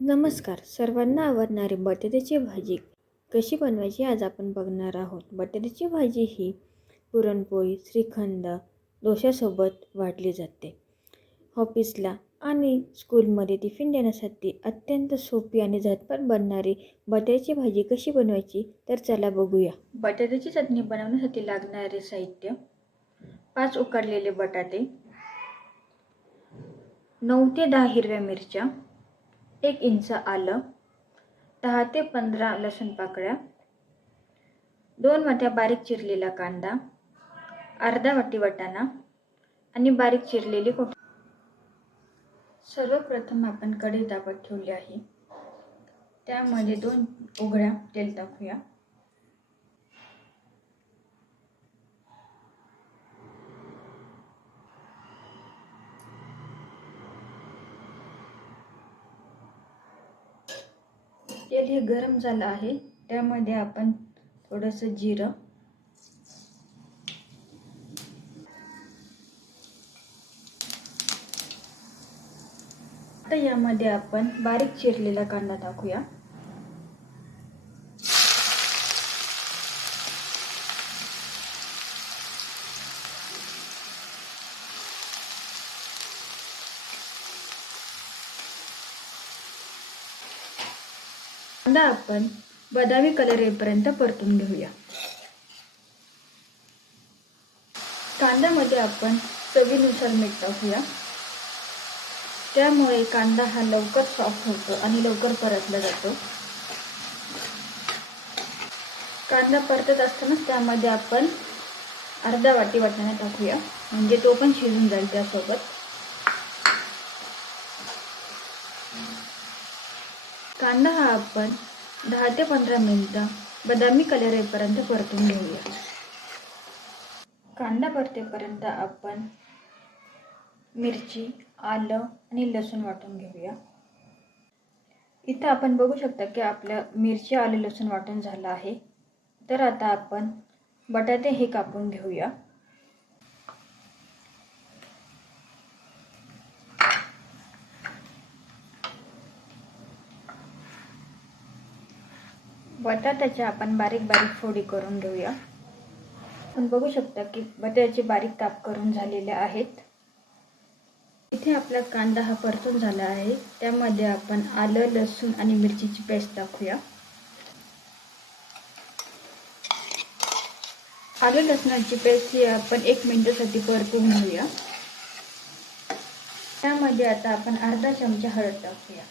नमस्कार. सर्वांना आवडणारी बटाट्याची भाजी कशी बनवायची आज आपण बघणार आहोत. बटाट्याची भाजी ही पुरणपोळी श्रीखंड डोशासोबत वाढली जाते. ऑफिसला आणि स्कूलमध्ये टिफिन देण्यासाठी अत्यंत सोपी आणि झटपट बनणारी बटाट्याची भाजी कशी बनवायची तर चला बघूया. बटाट्याची चटणी बनवण्यासाठी लागणारे साहित्य पाच उकडलेले बटाटे नऊ ते दहा हिरव्या मिरच्या एक इंच आलं. दहा ते पंधरा लसूण पाकळ्या. दोन वाट्या बारीक चिरलेला कांदा. अर्धा वाटी वाटाणा. आणि बारीक चिरलेली कोठ सर्वप्रथम आपण कढी तापत ठेवली आहे. त्यामध्ये दोन उघड्या तेल टाकूया. तेल हे गरम झालं आहे. त्यामध्ये आपण थोडंसं जिरं. आता यामध्ये आपण बारीक चिरलेला कांदा टाकूया. कांदा आपण बदामी कलर येईपर्यंत परतून घेऊया. कांद्यामध्ये आपण चवीनुसार मीठ टाकूया. त्यामुळे कांदा हा लवकर सॉफ्ट होतो आणि लवकर परतला जातो. कांदा परतत असतानाच त्यामध्ये आपण अर्धा वाटी वाटाणा टाकूया. म्हणजे तो पण शिजून जाईल त्यासोबत. कांदा हा आपण दहा ते पंधरा मिनटं बदामी कलर येईपर्यंत परतून घेऊया. कांदा परतेपर्यंत आपण मिरची आलं आणि लसूण वाटून घेऊया. इथं आपण बघू शकता की आपल्या मिरची आलं लसूण वाटून झालं आहे. तर आता आपण बटाटे हे कापून घेऊया. बटाट्याच्या आपण बारीक बारीक फोडी करून घेऊया. आपण बघू शकता की बटाट्याचे बारीक काप करून झालेले आहेत. इथे आपला कांदा हा परतून झाला आहे. त्यामध्ये आपण आलं लसूण आणि मिरचीची पेस्ट टाकूया. आलं लसणाची पेस्ट ही आपण एक मिनिटासाठी परतून घेऊया. त्यामध्ये आता आपण अर्धा चमचा हळद टाकूया.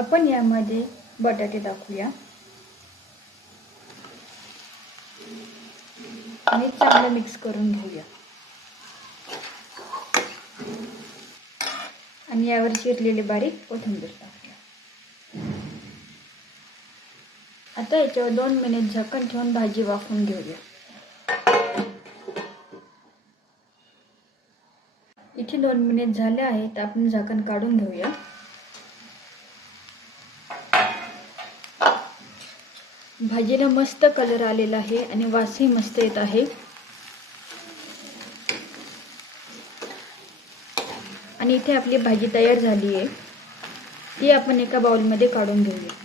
आपण यामध्ये बटाटे टाकूया. आणि चांगलं मिक्स करून घेऊया. आणि यावर चिरलेले बारीक कोथिंबीर टाकूया. आता याच्यावर दोन मिनिट झाकण ठेवून भाजी वाफून घेऊया. इथे दोन मिनिट झाले आहेत आपण झाकण काढून घेऊया. भाजीला मस्त कलर आलेला आहे आणि वासही मस्त येत आहे. आणि इथे आपली भाजी तयार झाली आहे. ती आपण एका बाउलमध्ये काढून घेऊया.